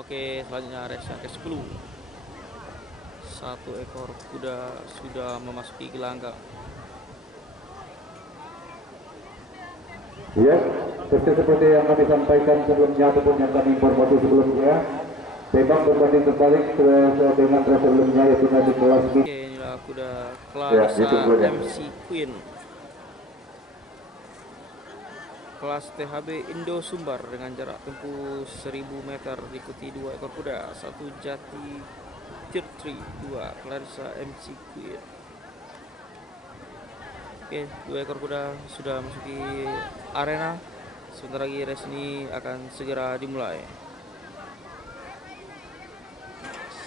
Oke, selanjutnya race yang ke-10. Satu ekor kuda sudah memasuki gelanggang. Ya, seperti yang kami sampaikan sebelumnya ataupun yang kami informasi sebelumnya, memang berbanding terbalik dengan race sebelumnya yaitu nanti kelas B. Oke, inilah kuda Clarissa MC Queen. Kelas THB Indo Sumbar dengan jarak tempuh 1000 meter, diikuti 2 ekor kuda, satu Jati Tier 3, 2 Clarissa MC Queen. Oke, 2 ekor kuda sudah masuki arena. Sebentar lagi race ini akan segera dimulai.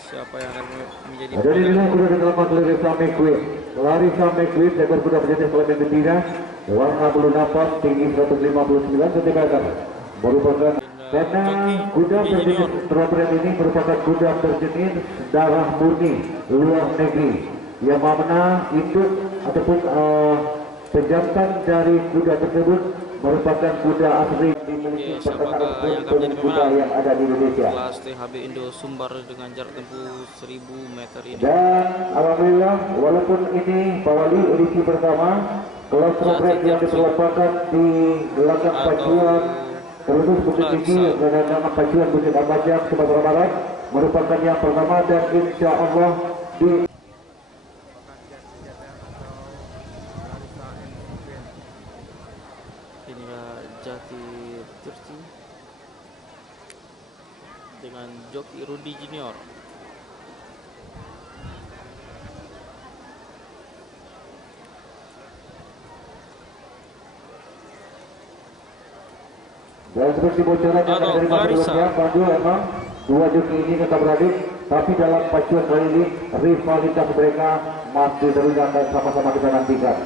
Siapa yang akan menjadi Jadi inilah kuda di dalam Clarissa McQueen. Clarissa McQueen, ekor kuda berjenis kelamin betina, warna bulu napas, tinggi 159 cm. Merupakan karena kuda berjenis strawberry ini merupakan kuda berjenis darah murni luar negeri, yang mana induk ataupun pejantan dari kuda tersebut merupakan kuda asli dimiliki pertanakan kuda yang ada di Indonesia. Kelas THB Indo Sumbar dengan jarak tempuh 1000 meter ini. Dan alhamdulillah, walaupun ini Bawali edisi pertama, kelas strawberry yang diperlakukan di belakang pacuan terus Bukit Tinggi dan nama pacuan Bukit Ambajang Sumatera Barat merupakan yang pertama, dan insya Allah di Inilah Jati Turki dengan joki Rudy Junior. dan seperti bocoran yang dari sebelumnya, Pandu emang dua joki ini tetap beradik, tapi dalam pacuan kali ini rivalitas mereka masih terus akan sama-sama kita nantikan.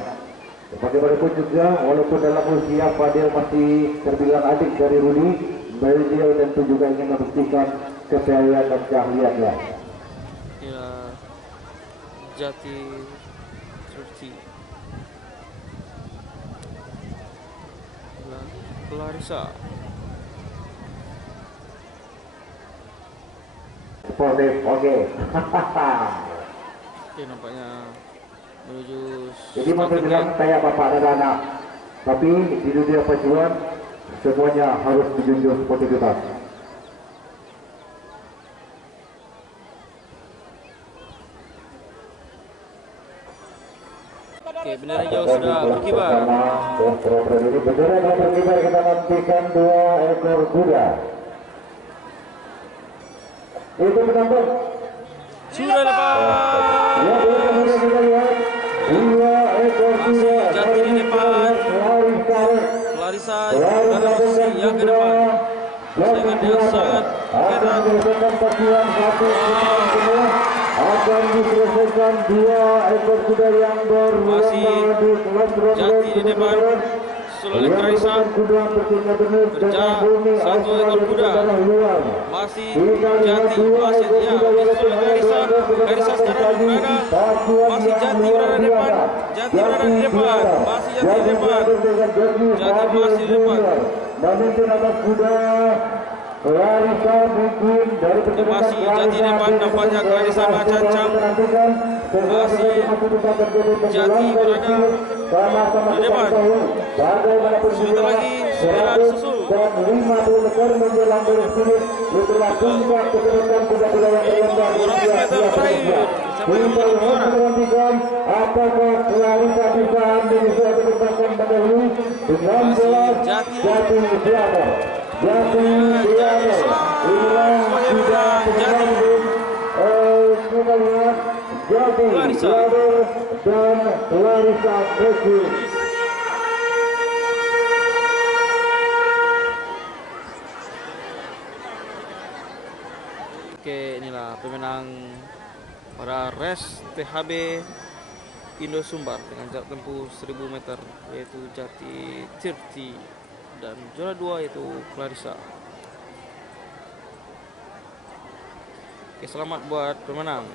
Bagaimanapun juga, walaupun dalam usia Fadil masih terbilang adik dari Rudy, beliau tentu juga ingin membuktikan kejayaan dan keahliannya. Ya, Jati Turki. Clarissa. Oke. Oke, nampaknya menuju. Jadi mau bilang saya bapak dan anak, tapi di dunia pacuan semuanya harus dijunjung sportivitas. Oke, bendera hijau sudah berkibar. Ini bendera yang berkibar, kita nantikan dua ekor kuda. Itu penonton. Sudah lepas. Ya, kita lihat dua ekor kuda. Jati di depan. Clarissa pada posisi yang ke depan. Dengan dia sangat akan dilakukan pacuan satu semua, akan diselesaikan dua ekor kuda yang berlomba di kelas Jati di depan. Sulawesi Clarissa berjarak satu ekor kuda. Masih Jati, masih ya, Clarissa. Clarissa sekarang berada, masih Jati berada di depan. Jati berada di depan, masih Jati di depan. Jati masih di depan. Memimpin atas kuda Clarissa McQueen dari masih Jati di depan, nampaknya Clarissa mengancam. Masih Jati berada di depan. Sebentar lagi Stella disusul. Dan 50 meter menjelang garis finish, itulah puncak keseruan kuda-kuda yang berlomba di usia terakhir. Kita harus menantikan apakah Clarissa bisa ambil suatu kesempatan mendahului 16 Jati Widianto. Jati Widianto inilah kuda pendamping kita lihat Jati Widianto dan Clarissa McQueen. Oke, inilah pemenang pada race THB Indo Sumbar dengan jarak tempuh 1000 meter, yaitu Jati Tirti, dan juara 2 yaitu Clarissa. Oke, selamat buat pemenang.